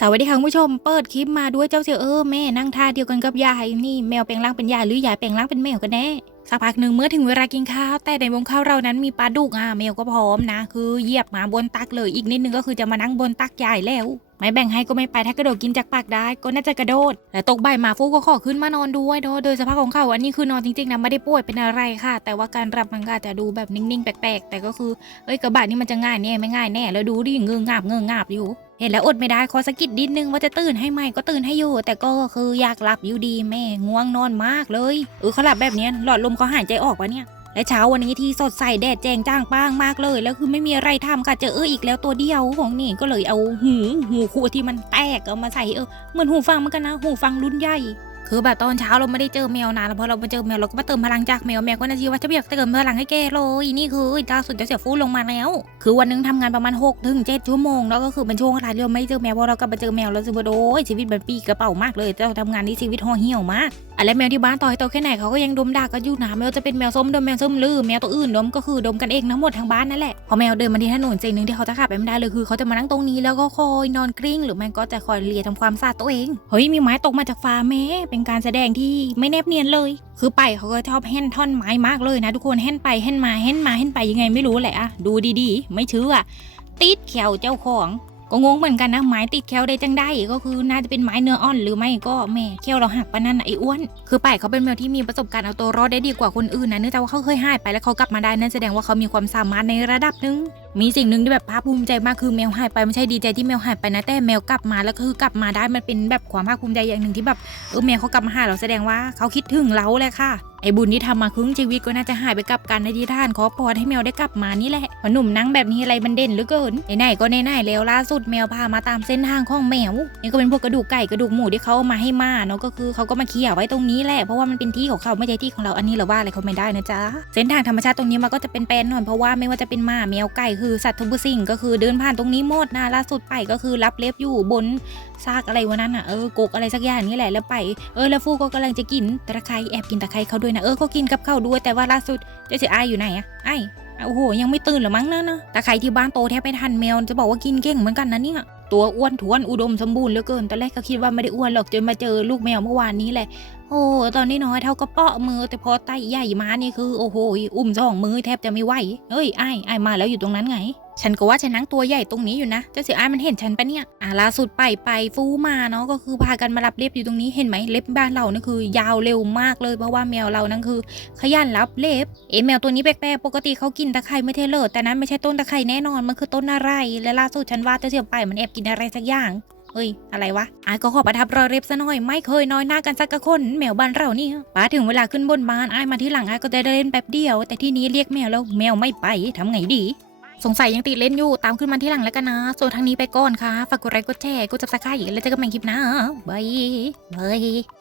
สวัสดีค่ะคุณผู้ชมเปิดคลิปมาด้วยเจ้าเสือเออแม่นั่งท่าเดียวกันกับยายนี่แมวแปลงร่างเป็นยายหรือยายแปลงร่างเป็นแมวกันแน่สักพักหนึ่งเมื่อถึงเวลากินข้าวแต่ในวงข้าวเรานั้นมีปลาดุกอะแมวก็พร้อมนะ คือเหยียบมาบนตักเลยอีกนิดนึงก็คือจะมานั่งบนตักยายแล้ว ไม่แบ่งให้ก็ไม่ไปถ้ากระโดดกินจากปากได้ก็น่าจะกระโดดแต่ตกบ่ายมาฟูก็ขอขึ้นมานอนด้วยเนอะโดยสภาพของเขาอันนี้คือนอนจริงๆนะไม่ได้ป่วยเป็นอะไรค่ะ แต่ว่าการรับมันก็อาจจะดูแบบนิ่งๆแปลกๆ แต่ก็คือเอ้ยกระบะนี่มันจะง่ายแน่ไม่ง่ายแน่แล้วดูดิเงืองาบเงืองาบอยู่ เห็นแล้วอดไม่ได้ขอสะกิดนิดนึงว่าจะตื่นให้ไหมก็ตื่นให้อยู่ แต่ก็คืออยากหลับอยู่ดีแม่ง่วงนอนมากเลยเออเขาหลับแบบนี้หลอดลมเขาหายใจออกวะเนี่ย และเช้าวันนี้ที่สดใสแดดแจงจ้างป้างมากเลย แล้วคือไม่มีอะไรทำค่ะเจอเอออีกแล้วตัวเดียวของนี่ก็เลยเอาหูหูคู่ที่มันแตกเอามาใส่เออเหมือนหูฟังเหมือนกันนะ หูฟังรุ่นใหญ่ คือแบบตอนเช้าเราไม่ได้เจอแมวนานแล้วพอเรามาเจอแมวเราก็มาเติมพลังจากแมวแมวก็นาทีว่าจะไม่อยากเติมพลังให้แกเลยนี่คือล่าสุดจะเสียฟูลงมาแล้ว คือวันหนึงทำงานประมาณ6ถึง7ชั่วโมงแล้วก็คือเป็นช่วงเวลาที่เราไม่ได้เจอแมวพอเรากลับมาเจอแมวเราจะว่าโอ้ยชีวิตมันปีกระเป๋ามากเลยเราทำงานนี้ชีวิตห่อเหี่ยวมากอะไรแมวที่บ้านต่อให้โตแค่ไหนเขาก็ยังดมด่ากันอยู่นะไม่ว่าจะเป็นแมวส้มดมแมวส้มลือแมวตัวอื่นดมก็คือดมกันเองทั้งหมดทั้งบ้านนั่นแหละพอแมวเดินมาที่ถนนสิ่งหนึ่งที่เขาจะขับไปไม่ได้เลยคือเขาจะมานั่งตรงนี้แล้วก็คอยนอนกลิ้ง หรือไม่ก็จะคอยเลียทำความสะอาดตัวเองเฮ้ยมีไม้ตกมาจากฟ้าแม่เป็นการแสดงที่ไม่แนบเนียนเลย คือไปเขาก็ชอบแห่นท่อนไม้มากเลยนะ ทุกคนแห่นไปแห่นมาแห่นมาแห่นไปยังไงไม่รู้แหละอะดูดีๆ ไม่เชื่อติดแขวเจ้าของ ก็งงเหมือนกันนะไม้ติดแขวได้จังได้ก็คือน่าจะเป็นไม้เนื้ออ่อนหรือไม่ก็แม่แขวเราหักปะนั่นไอ้อ้วน คือไปเขาเป็นแมวที่มีประสบการณ์เอาตัวรอดได้ดีกว่าคนอื่นนะเนื่องจากว่าเขาเคยหายไปแล้วเขากลับมาได้นั่นแสดงว่าเขามีความสามารถในระดับหนึ่งมีสิ่งหนึ่งที่แบบภาคภูมิใจมากคือแมวหายไปไม่ใช่ดีใจที่แมวหายไปนะแต่แมวกลับมาแล้วก็คือกลับมาได้มันเป็นแบบความภาคภูมิใจอย่างหนึ่งที่แบบเออแมวเขากลับมาหาเราแสดงว่าเขาคิดถึงเราแหละค่ะไอ้บุญที่ทำมาครึ่งชีวิตก็น่าจะหายไปกับการในที่ท่านขอพรให้แมวได้กลับมานี่แหละพราะหนุ่มนั่งแบบนี้อะไรมันเด่นเหลือเกินไหนๆก็ไหนๆแล้วล่าสุดแมวพามาตามเส้นทางของแมวนี่ก็เป็นพวกกระดูกไก่กระดูกหมูที่เขาเอามาให้มาเนาะก็คือเขาก็มาเขี่ยไว้ตรงนี้แหละเพราะว่ามันเป็นที่ของเขาไม่ใช่ที่ของเราอันนี้เราว่าอะไรเขาไม่ได้นะจ๊ะเส้นทางธรรมชาติตรงนี้มันก็จะเป็นแปลนหน่อยเพราะว่าไม่ว่าจะเป็นหมาแมวไก่คือสัตว์ทุกสิ่งก็คือเดินผ่านตรงนี้หมดนะล่าสุดไปก็คือรับเล็บอยู่บนซากอะไรวะนั้นอะเออกกอะไรสักอย่างนี่แหละแล้วไปเออแล้วฟูก็กำลังจะกินตะไคร้แอบกินตะไคร้เขาด้วยนะเออเขากินกับข้าวด้วยแต่ว่าล่าสุดเจ๊เสียอายอยู่ไหนอะไอโอ้โหยังไม่ตื่นหรอมั้งนะนะแต่ใครที่บ้านโตแทบไม่ทันแมวจะบอกว่ากินเก่งเหมือนกันนะเนี่ยตัวอ้วนท้วนอุดมสมบูรณ์เหลือเกินตอนแรกก็คิดว่าไม่ได้อ้วนหรอกจนมาเจอลูกแมวเมื่อวานนี้แหละโอ้ตอนนี้น้อยเท่ากระเปาะมือ แต่พอไตใหญ่มานี่คือโอ้โหอุ้มสองมือแทบจะไม่ไหวเฮ้ยไอ้ไอ้มาแล้วอยู่ตรงนั้นไง ฉันก็ว่าฉันนั่งตัวใหญ่ตรงนี้อยู่นะเจ้าเสียอ้มันเห็นฉันปะเนี่ยอ่าล่าสุดไปไปฟูมาเนาะก็คือพากันมารับเล็บอยู่ตรงนี้เห็นไหมเล็บบ้านเรานี่คือยาวเร็วมากเลยเพราะว่าแมวเรานั่นคือ ขยันรับเล็บเอ๊ะแมวตัวนี้แปลกๆปกติเขากินตะไคร้ไม่เทเลอร์แต่นั้นไม่ใช่ต้นตะไคร้แน่นอนมันคือต้นอะไรและล่าสุดฉันว่าเจ้าเสียไปมันแอบกินอะไรสักอย่าง เฮ้ย อะไรวะอายก็ขอประทับรอยเล็บซะหน่อย ไม่เคยน้อยหน้ากันสักกะคนแมวบ้านเรานี่ป้าถึงเวลาขึ้นบนบ้านอายมาที่หลังอายก็จะเล่นแป๊บเดียว แต่ที่นี้เรียกแมวแล้วแมวไม่ไปทำไงดีสงสัยยังติดเล่นอยู่ ตามขึ้นมาที่หลังแล้วกันนะ ส่วนทางนี้ไปก่อนค่ะ ฝากกดไลค์กดแชร์กดจับสไครต์แล้วเจอกันใหม่คลิปหน้าบายบาย